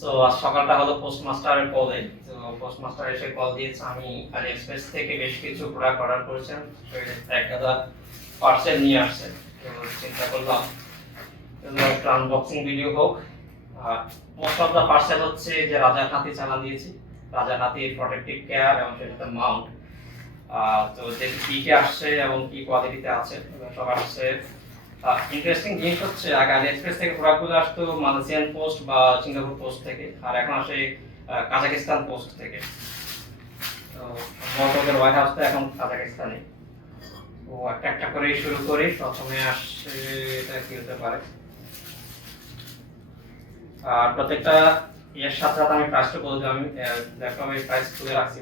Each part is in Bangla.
সো আজ সকালটা হলো পোস্টমাস্টারের কলে। তো পোস্টমাস্টার এসে কল দিয়েছে, আমি আলিএক্সপ্রেস থেকে বেশ কিছু প্রোডাক্ট অর্ডার করেছিলাম, একটা পার্সেল নিয়ে আসছে। তো চিন্তা করলাম একটা আনবক্সিং ভিডিও হোক। আর মোস্ট অফ দ্য পার্সেল হচ্ছে যে রাজার হাতি চালা দিয়েছি, রাজার হাতির প্রোটেক্টিভ কেয়ার এবং সেটাতে মাউন্ট। তো দেখি কি কি আসছে এবং কি কোয়ালিটিতে আছে সব আসছে। ইন্টারেস্টিং জিনিস হচ্ছে আগে আলিএক্সপ্রেস থেকে প্রোডাক্টগুলো আসতো মালয়েশিয়ান পোস্ট বা সিঙ্গাপুর পোস্ট থেকে, আর এখন আসে কাজাকিস্তান পোস্ট থেকে। তো ওদের হোয়াইট হাউসটা এখন কাজাকিস্তানে। তো একটা একটা করে শুরু করি। প্রথমে আসছে এটা কি হতে পারে, আর প্রত্যেকটা এর সাথে সাথে আমি প্রাইসটা বলে দিই। আমি ল্যাপটপে প্রাইস খুলে রাখছি,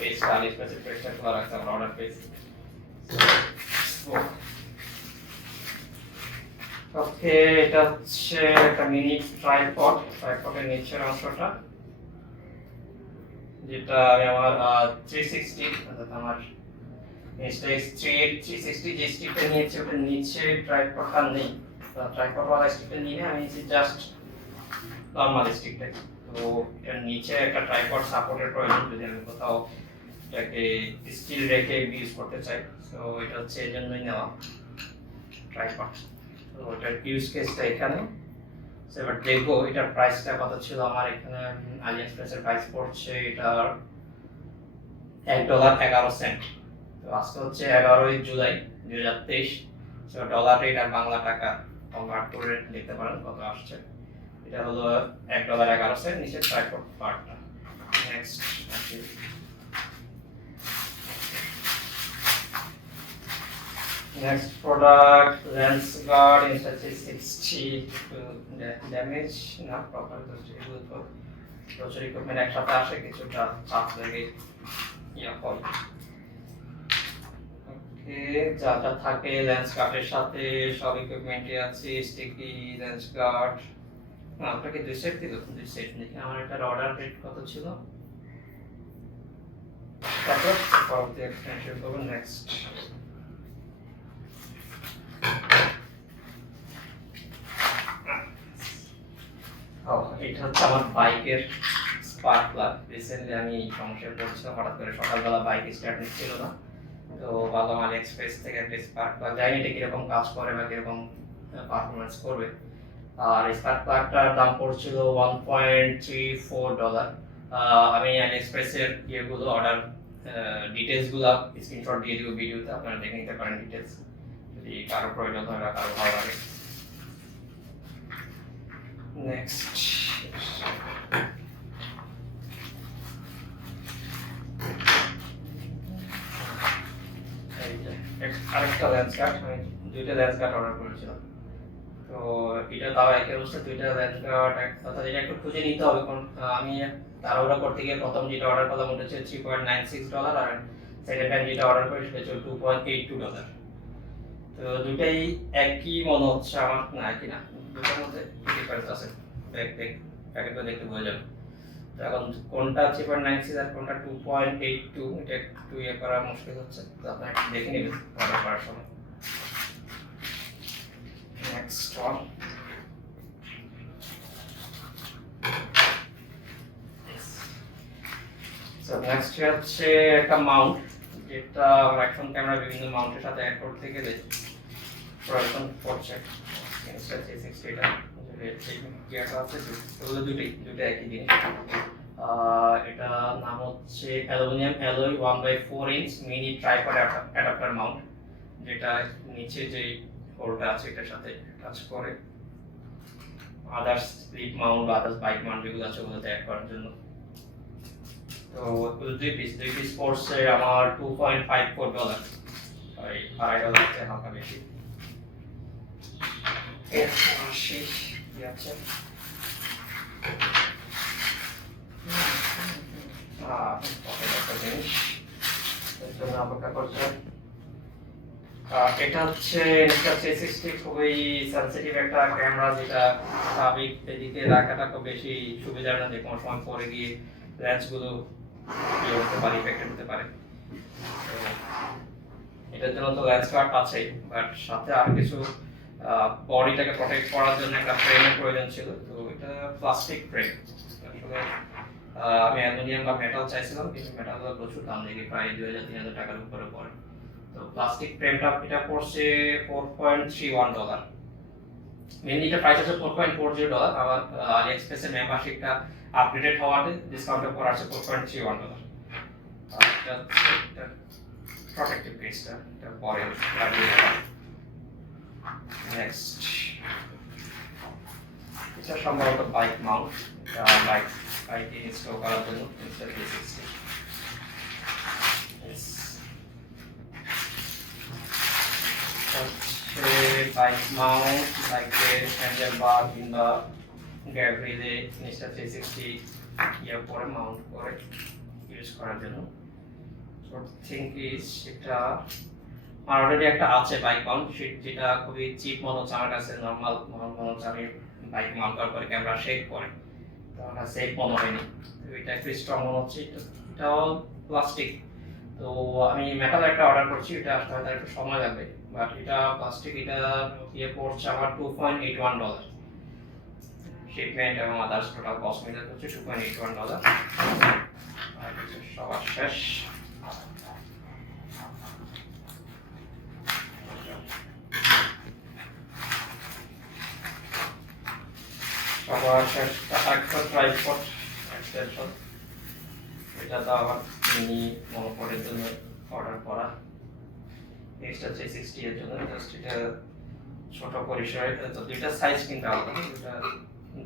পেজ আলিএক্সপ্রেসের পেজটা খোলা রাখছি, আমার অর্ডার পেজ। ওকে, এটা হচ্ছে একটা মিনি ট্রাইপড, ট্রাইপডের নিচের অংশটা, যেটা আমি আমার 360 অর্থাৎ আমার Insta360 যে স্টিকটা নিয়েছি ওটার নিচে ট্রাইপডটা নেই। ট্রাইপড ওয়ালা স্টিকটা নিয়ে আমি জাস্ট নরমাল স্টিকটা। তো এর নিচে একটা ট্রাইপড সাপোর্টের প্রয়োজন যদি আমি কোথাও এটাকে স্টিল রেখে ইউজ করতে চাই। তো এটা হচ্ছে এই জন্যই নেওয়া ট্রাইপড। তো এটার ইউজ কেসটা এখানে। এবার দেখবো এটার প্রাইসটা কত ছিল। আমার এখানে আলিএক্সপ্রেসের প্রাইস পড়ছে এটার $1.11। তো আজকে হচ্ছে 11ই জুলাই 2023। ডলার রেট আর বাংলা টাকা কনভার্ট করে দেখতে পারেন কত আসছে। এটা হলো $1.11, নিচে ট্রাইপড পার্টটা। Next next product, lens guard Insta360 damage না প্রপার তো এগুলো তো প্রচুর ইকুইপমেন্ট একসাথে আসে, কিছুটা চাপ লেগে হয়। ওকে, যা যা থাকে লেন্স গার্ডের সাথে সব ইকুইপমেন্টই আছে। স্টিকি লেন্স গার্ড, আপনাকে 2 সেট দিল, 2 সেট দেখি। আমার এটার অর্ডার রেট কত ছিল, তারপর পরবর্তী এক্সটেনশন করব। নেক্সট এটা হচ্ছে আমার বাইকের স্পার্ক প্লাগ। রিসেন্টলি আমি এই সমস্যায় পড়ছিলাম, হঠাৎ করে সকালবেলা বাইক স্টার্ট নিচ্ছিল না। তো ভাবলাম আলিএক্সপ্রেস থেকে একটা স্পার্ক প্লাগ, জানি এটা কিরকম কাজ করে বা কিরকম পারফরমেন্স করবে। আর স্পার্ক প্লাগটার দাম পড়ছিল $1.34। আমি আলিএক্সপ্রেসের ইয়েগুলো অর্ডার ডিটেলসগুলো স্ক্রিনশট দিয়ে দিব ভিডিওতে, আপনারা দেখে নিতে পারেন ডিটেলস যদি কারো প্রয়োজন হয় বা কারো ভালো লাগে। নেক্সট আরেকটা লেন্স কার্ড, আমি 2টা লেন্স কার্ড অর্ডার করেছিলাম। তো এটা তাও একই অবস্থা, 2টা লেন্স কার্ড। অর্থাৎ এটা একটু খুঁজে নিতে হবে, কারণ আমি তাড়াহুড়া করতে গিয়ে প্রথম যেটা অর্ডার করলাম ওটা হচ্ছে $3.96, আর সেকেন্ড টাইম যেটা অর্ডার করি সেটা হচ্ছে $2.82। তো দুটাই একই মনে হচ্ছে আমার, না একই না, দুটোর মধ্যে ডিফারেন্স আছে। প্যাকেটটা দেখতে বোঝা যাবে। তো এখন কোনটা 3.96 আর কোনটা 2.82 এটা একটু ইয়ে করা মুশকিল হচ্ছে। তো আপনারা একটু দেখে নেবেন অর্ডার করার সময়। নেক্সট ওয়ান, সো নেক্সট হচ্ছে একটা মাউন্ট, যেটা অ্যাকশন ক্যামেরা বিভিন্ন মাউন্টের সাথে অ্যাড করতে গেলে প্রয়োজন পড়ছে। Insta360 এটা যেটা আছে ওগুলো দুটো একই জিনিস। এটা নাম হচ্ছে aluminium alloy 1/4 inch mini tripod adapter Mount, যেটা নিচে যে হোলটা আছে এটার সাথে টাচ করে আদার্স স্লিপ মাউন্ট বা আদার্স বাইক মাউন্ট যেগুলো আছে ওগুলোতে অ্যাড করার জন্য। তো দুই পিস পড়ছে আমার $2.54, সরি $2.5 থেকে হালকা বেশি। শেষ কি আছে, অপেক্ষা করছেন। এটা হচ্ছে Insta360, খুবই সেনসিটিভ একটা ক্যামেরা, যেটা স্বাভাবিক এদিকে রাখাটা খুব বেশি সুবিধা না, যে কোনো সময় পরে গিয়ে লেন্সগুলো ইয়ে হতে পারে, ইফেক্টেড হতে পারে। এটার জন্য তো লেন্স গার্ড আছে, বাট সাথে আর কিছু বডিটাকে প্রোটেক্ট করার জন্য একটা ফ্রেমের প্রয়োজন ছিল। তো এটা প্লাস্টিক ফ্রেম, আসলে আমি অ্যালুমিনিয়াম বা মেটাল চাইছিলাম, কিন্তু মেটালগুলো প্রচুর দাম দেখি, প্রায় 2000-3000 টাকার উপরে পড়ে। তো প্লাস্টিক ফ্রেমটা এটা পড়ছে $4.31। মেইনলি এটা প্রাইস আছে $4.40। আবার আলিএক্সপ্রেসের মেম্বারশিপটা আপডেটেড হওয়াতে ডিসকাউন্টে পড়ে আছে $4.31। আর এটা প্রোটেক্টিভ কেসটা, এটা পরে লাগিয়ে দেওয়া। নেক্সট, এটা সম্ভবত বাইক মাউন্ট, বাইকে ইনস্টল করার জন্য Insta360। বাইক মাউন্ট, বাইকের হ্যান্ডেল বার কিংবা গ্যাব্রিলে Insta360 ইয়ে করে মাউন্ট করে ইউজ করার জন্য। সো থিঙ্ক ইজ এটা আমার অলরেডি একটা আছে বাইক মাউন্ট, যেটা খুবই চিপ মনে হচ্ছে আমার কাছে। নর্মাল মনে হচ্ছে আমি বাইক মাউন্ট করার পরে ক্যামেরা শেক করে, তো আমার সেফ মনে হয়নি। তো এটা একটু স্ট্রং মনে হচ্ছে। এটাও প্লাস্টিক, তো আমি মেটাল একটা অর্ডার করছি, এটা আসতে হয়তো একটু সময় লাগবে, বাট এটা প্লাস্টিক। এটা ইয়ে পড়ছে আমার $2.81। শিপমেন্ট এবং আদার্স টোটাল কস্ট মিলে হচ্ছে $2.81। আর সবার শেষ একটা ট্রাইপড এক্সটেনশন। এটা তো আমার মিনি মনোপডের জন্য অর্ডার করা, Insta360 এর জন্য। জাস্ট এটা ছোট পরিসরে, তো দুইটা সাইজ কিন্তু আলাদা,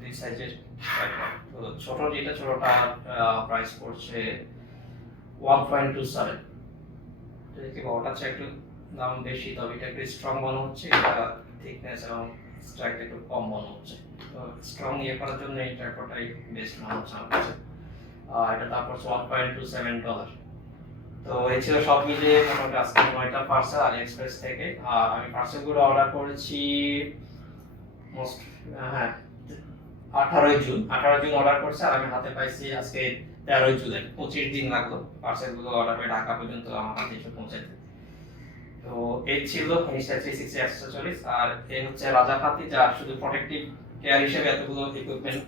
দুই সাইজের ট্রাইপড। তো ছোট যেটা, ছোটটা প্রাইস পড়ছে $1.27। দেখি বড়টা হচ্ছে একটু দাম বেশি, তবে এটা একটু স্ট্রং মনে হচ্ছে। এটা থিকনেস এবং স্ট্রাইক একটু কম মনে হচ্ছে। তো স্ট্রং ইয়ে করার জন্য এই ট্রাইপডটাই বেস্ট মনে হচ্ছে আমার কাছে। এটা তারপর $1.27। তো এই ছিল সব মিলিয়ে মোটামুটি আজকে 9টা পার্সেল আলিএক্সপ্রেস থেকে। আর আমি পার্সেলগুলো অর্ডার করেছি মোস্ট 18 জুন অর্ডার করছে, আর আমি হাতে পাইছি আজকে 13 জুলাই। 25 দিন লাগলো পার্সেলগুলো অর্ডার করে ঢাকা পর্যন্ত আমার হাতে এসে পৌঁছাতে। তো এই ছিল Insta360 অ্যাক্সেসরিজ। আর এই হচ্ছে রাজাপাতি, যার শুধু প্রোটেক্টিভ কেয়ার হিসেবে এতগুলো ইকুইপমেন্ট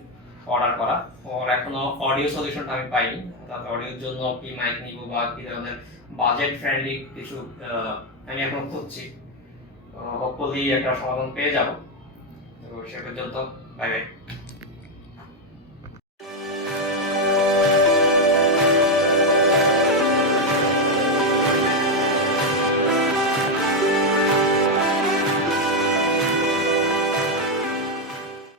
অর্ডার করা। ওর এখনো অডিও সলিউশনটা আমি পাইনি, অর্থাৎ অডিওর জন্য কি মাইক নিব বা কি ধরনের বাজেট ফ্রেন্ডলি কিছু আমি এখন খুঁজছি। তো হোপফুলি একটা সমাধান পেয়ে যাব। তো সে পর্যন্ত বাই বাই।